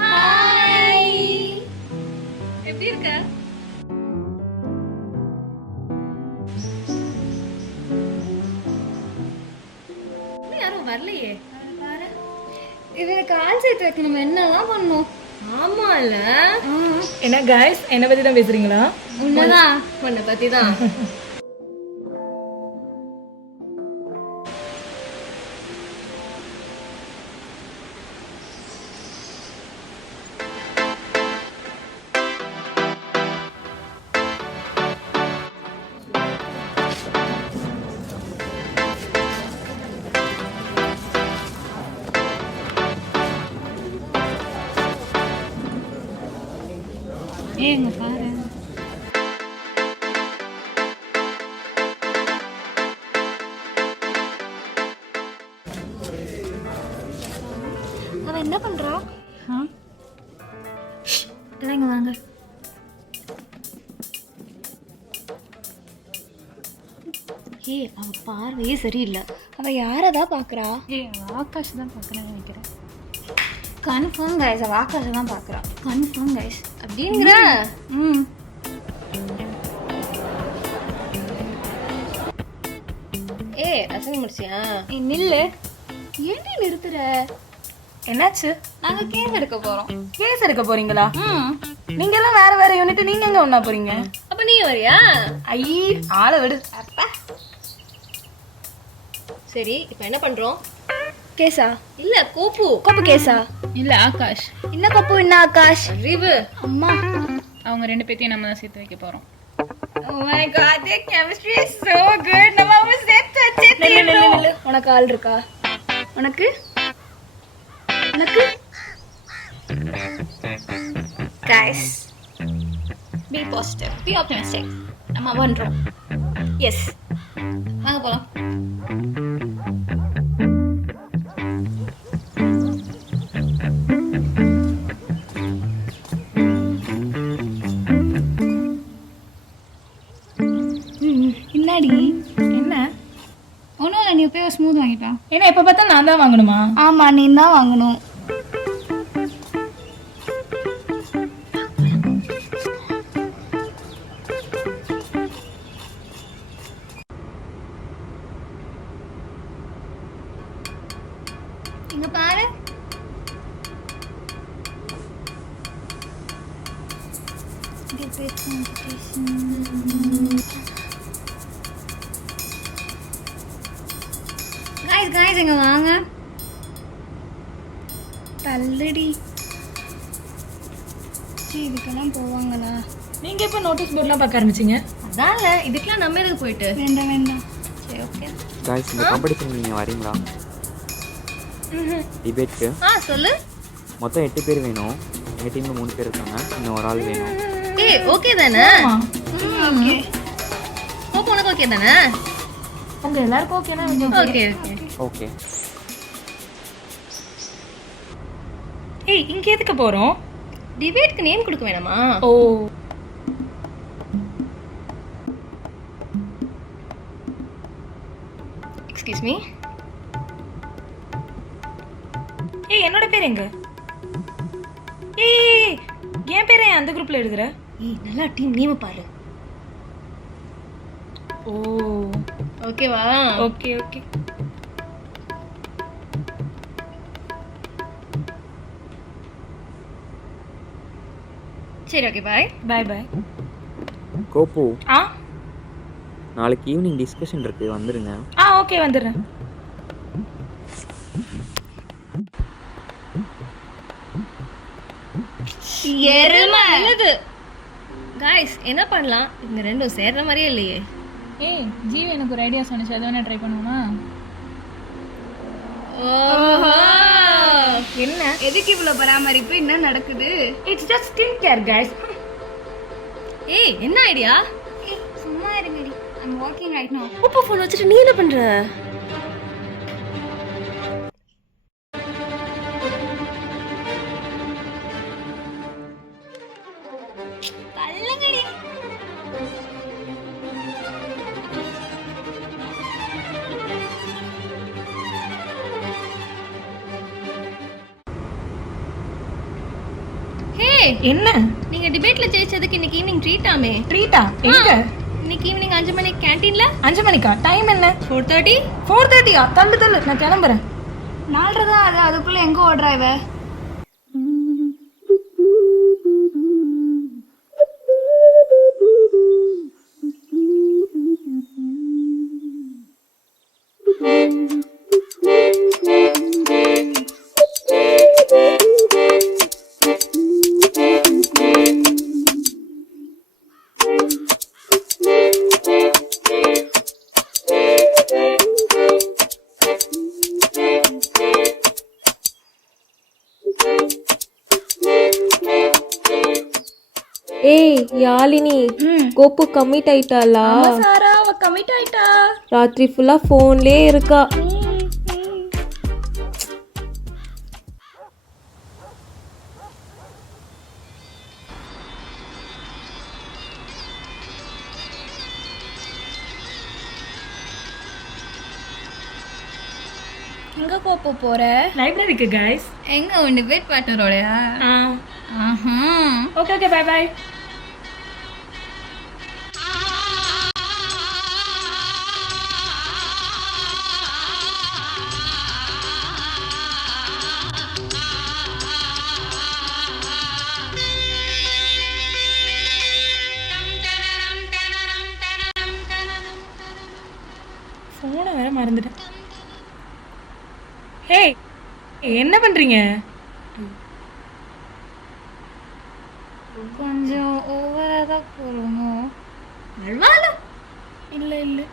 Hi, எப்படி இருக்க? யாரும் வரலையே. இதுல கால் சேர்த்து வைக்க நம்ம என்னதான் பண்ணோம்? ஆமால. என்ன கைஸ், என்ன பத்தி தான் பேசுறீங்களா? உன்னதான் உன்னை பத்தி தான். ஏங்க பாரு. அவ என்ன பண்றா? இல்லைங்க வாங்க. அவ பார்வையே சரியில்லை. அவ யாரதான் பாக்குறா? ஆகாஷ் தான் பார்க்கணும்னு நினைக்கிறேன். கன்ஃபார்ம் கைஸ், அவ ஆகாஷ் தான் பாக்குறா. Confirm guys. அப்படிங்கிற அசங்க முடிச்சியா? நில்லு. ஏன்டி நிறுத்துற? என்னாச்சு? நாங்க கேஸ் எடுக்க போறோம். கேஸ் எடுக்க போறீங்களா? நீங்க எல்லாம் வேற வேற யூனிட், நீங்க எங்க ஒண்ணா போறீங்க? அப்ப நீ வரியா? ஐ, ஆளை விடு. அப்பா சரி, இப்ப என்ன பண்றோம்? கேஸா? இல்ல, கோப்பு. கோப்பு கேஸா? இல்ல ஆகாஷ். என்ன கோப்பு, என்ன ஆகாஷ்? அறிவு. அம்மா, அவங்க ரெண்டு பேத்தையும் நம்ம தான் சேர்த்து வைக்க போறோம். oh my god, their chemistry is so good. நம்ம அவங்க சேர்த்து வச்சிட்டோம். உனக்கு ஆள் இருக்கா? உனக்கு உனக்கு guys, be positive, be optimistic. நம்ம பண்றோம். எஸ், வாங்க போலாம். என்னடி? என்ன? ஒன்றும் இல்லை, நீ போய் ஸ்மூத் வாங்கிட்டா. ஏன்னா எப்ப பார்த்தா நான் தான் வாங்கணுமா? ஆமா, நீ தான் வாங்கணும். இங்க பாரு. guys, இங்க வாங்க. தள்ளுடி. இதுக்கெல்லாம் போவாங்களா? நீங்க எப்ப நோட்டீஸ் போர்ட்லாம் பார்க்க ஆரம்பிச்சீங்க? அதான்ல, இதுக்கெல்லாம் நம்ம எதுக்கு போயிட்டு? வேண்டாம் வேண்டாம். சரி, ஓகே. गाइस இந்த காம்படிஷன் நீங்க வரீங்களா? டிபேட்க்கு சொல்லு. மொத்தம் 8 பேர் வேணும். எங்க டீம்ல 3 பேர் இருக்காங்க. இன்னும் ஒரு ஆள் வேணும். ஓகே தானே? ஓகே. கோப்பு உனக்கு ஓகே தானே? உங்க எல்லாருக்கும் ஓகேனா? Okay okay. ஓகே. ஏய், இங்க எதுக்கு போறோம்? டிபேட்க்கு நேம் கொடுக்க வேணாமா? ஓ, எக்ஸ்கியூஸ் மீ. ஏய், என்னோட பேர் எங்க? ஏய், என் பேரை ஏன் அந்த குரூப்ல எழுதுற? நல்லா டீம் நேம் பாரு. ஓ, ஓகேவா? Okay okay. சரி, ஓகே, பாய். Bye bye. கோப்பு ஆ நாளைக்கு ஈவினிங் டிஸ்கஷன் இருக்கு, வந்துருங்க. ஓகே, வந்துடுறேன். நல்லது. गाइस, என்ன பண்ணலாம்? இந்த ரெண்டும் சேர்ற மாதிரியே இல்லையே. ஏய், ஜீவ் எனக்கு ஒரு ஐடியா சொன்னிச்சு, அதை வேணா ட்ரை பண்ணுவோமா? ஓஹோ, என்ன? எதுக்கு இவ்வளவு பராமரிப்பு? என்ன நடக்குது? It's just skin care guys. ஏய், என்ன ஐடியா? சும்மா இருங்கடி. I'm working right now. உப்பு ஃபோன் வச்சிட்டு நீ என்ன பண்ற? தள்ளுங்கடி. ஏய் என்ன நீங்க டிபேட்ல ஜெயிச்சதுக்கு இன்னைக்கு ஈவினிங் ட்ரீட்டாமே. ட்ரீட்டா? எங்க? இன்னைக்கு ஈவினிங் 5 மணிக்கு கேண்டீன்ல. 5 மணிக்கா? டைம் என்ன? 4:30. 4:30யா? தள்ளு நான் கிளம்புறேன். 4:30 தான் அது. அதுக்குள்ள எங்க ஓடுறா இவ? ఏయ్ యాలిని கோப்பு கம்மிட் ஆயிட்டாளா? சாரா அவ கமிட் ஆயிட்டா. ராத்திரி ஃபுல்லா ஃபோன்லயே இருக்கா. எங்க போற? லைப்ரரிக்கு கைஸ். எங்க உன் டிபேட் பார்ட்னரோடயா? ஆஹா. Okay bye bye. ஃபோனை வேற மறந்துட்டேன். ஹே, என்ன பண்றீங்க? கொஞ்சம் ஓவரா தான் போறோம். நல்வாலா? இல்ல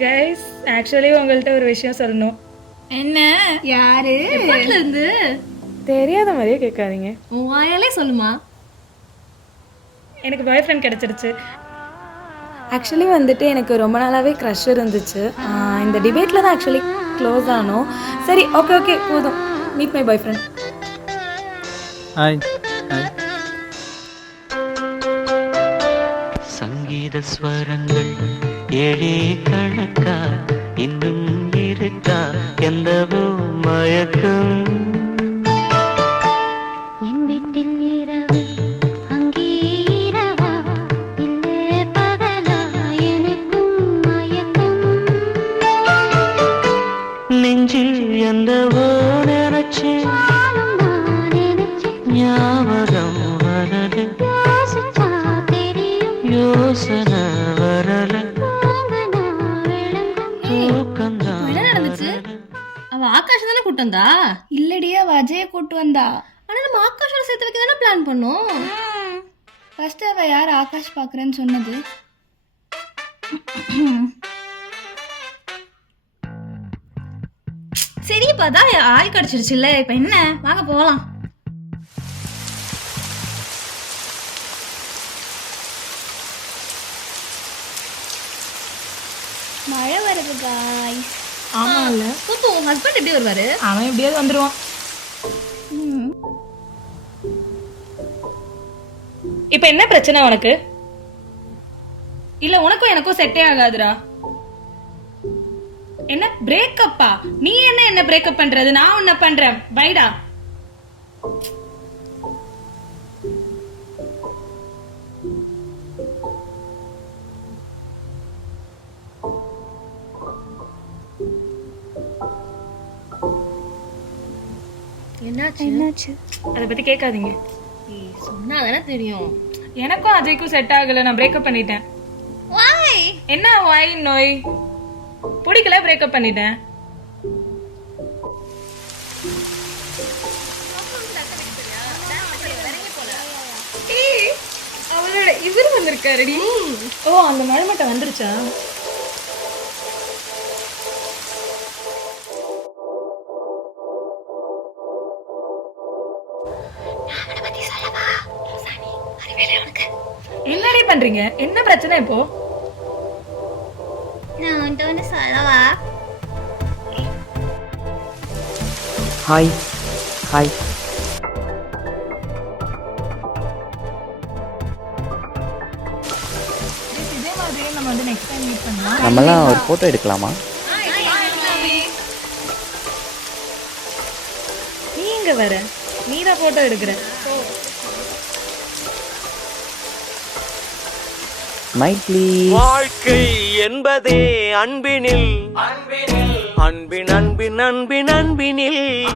கைஸ், ஆக்சுவலி உங்கள்கிட்ட ஒரு விஷயம் சொல்லணும். என்ன? யாரு? எப்பல இருந்து? தெரியாத மாதிரியே கேட்காதீங்க. உன் வாயாலே சொல்லுமா. எனக்கு பாய் ஃப்ரெண்ட் கிடச்சிருச்சு. ஆக்சுவலி வந்துட்டு எனக்கு ரொம்ப நாளாகவே க்ரஷ் இருந்துச்சு. இந்த டிபேட்டில் தான் ஆக்சுவலி க்ளோஸ் ஆனோம். சரி ஓகே போதும். Meet my boy friend. Hi hi. சங்கீத ஸ்வரங்கள் ஏழே கணக்கா இன்னும் இருக்கா எந்தவோ மயக்கம். என் வீட்டில் இரவு அங்கே இரவா இல்லே பகலா எனக்கும் மயக்கம். நெஞ்சில் எந்தவோ நினைச்சேன் ஞாபகம் வரது யோசனை வரல. என்ன நடந்துச்சு? அவ ஆகாஷ் தானே கூட்டு வந்தா? இல்லடி, அவ அஜய கூட்டு வந்தா. ஆனா நம்ம ஆகாஷோட சேர்த்து வைக்க தானே பிளான் பண்ணோம். ஃபர்ஸ்ட் அவ யார் ஆகாஷ் பாக்குறேன்னு சொன்னது? சரி இப்பதான் ஆள் கிடைச்சிருச்சுல்ல, இப்ப என்ன, வாங்க போகலாம். மழை வருது காய்ஸ். ஆமா இல்ல, இப்போ உன் ஹஸ்பண்ட் எப்படி வருவாரு? அவன் எப்படியாவது வந்துருவான். இப்ப என்ன பிரச்சனை உனக்கு? இல்ல உனக்கும் எனக்கும் செட்டே ஆகாதுடா. என்ன பிரேக்கப்பா? நீ என்ன பிரேக்கப் பண்றது? நான் உன்ன பண்றேன். பைடா. என்னாச்சு? அதை பத்தி கேட்காதீங்க. சொன்னா தானே தெரியும். எனக்கும் அஜய்க்கும் செட் ஆகல. நான் பிரேக்கப் பண்ணிட்டேன். Why? என்ன வாய் நோய்? பிடிக்கல, பிரேக்கப் பண்ணிட்டேன். அவளோட இவரு வந்திருக்காருடி. ஓ, அந்த மழை மட்டும் வந்துருச்சா? என்னடி பண்றீங்க? என்ன பிரச்சனை இப்போ? நான் ஒன்று சொல்லவா? Hi hi. நம்மலாம் ஒரு ஃபோட்டோ எடுக்கலாமா? நீ எங்க வர? நீ தான் போட்டோ எடுக்கிற. மைட்லி வாழ்க்கை என்பதே அன்பினில் அன்பினில்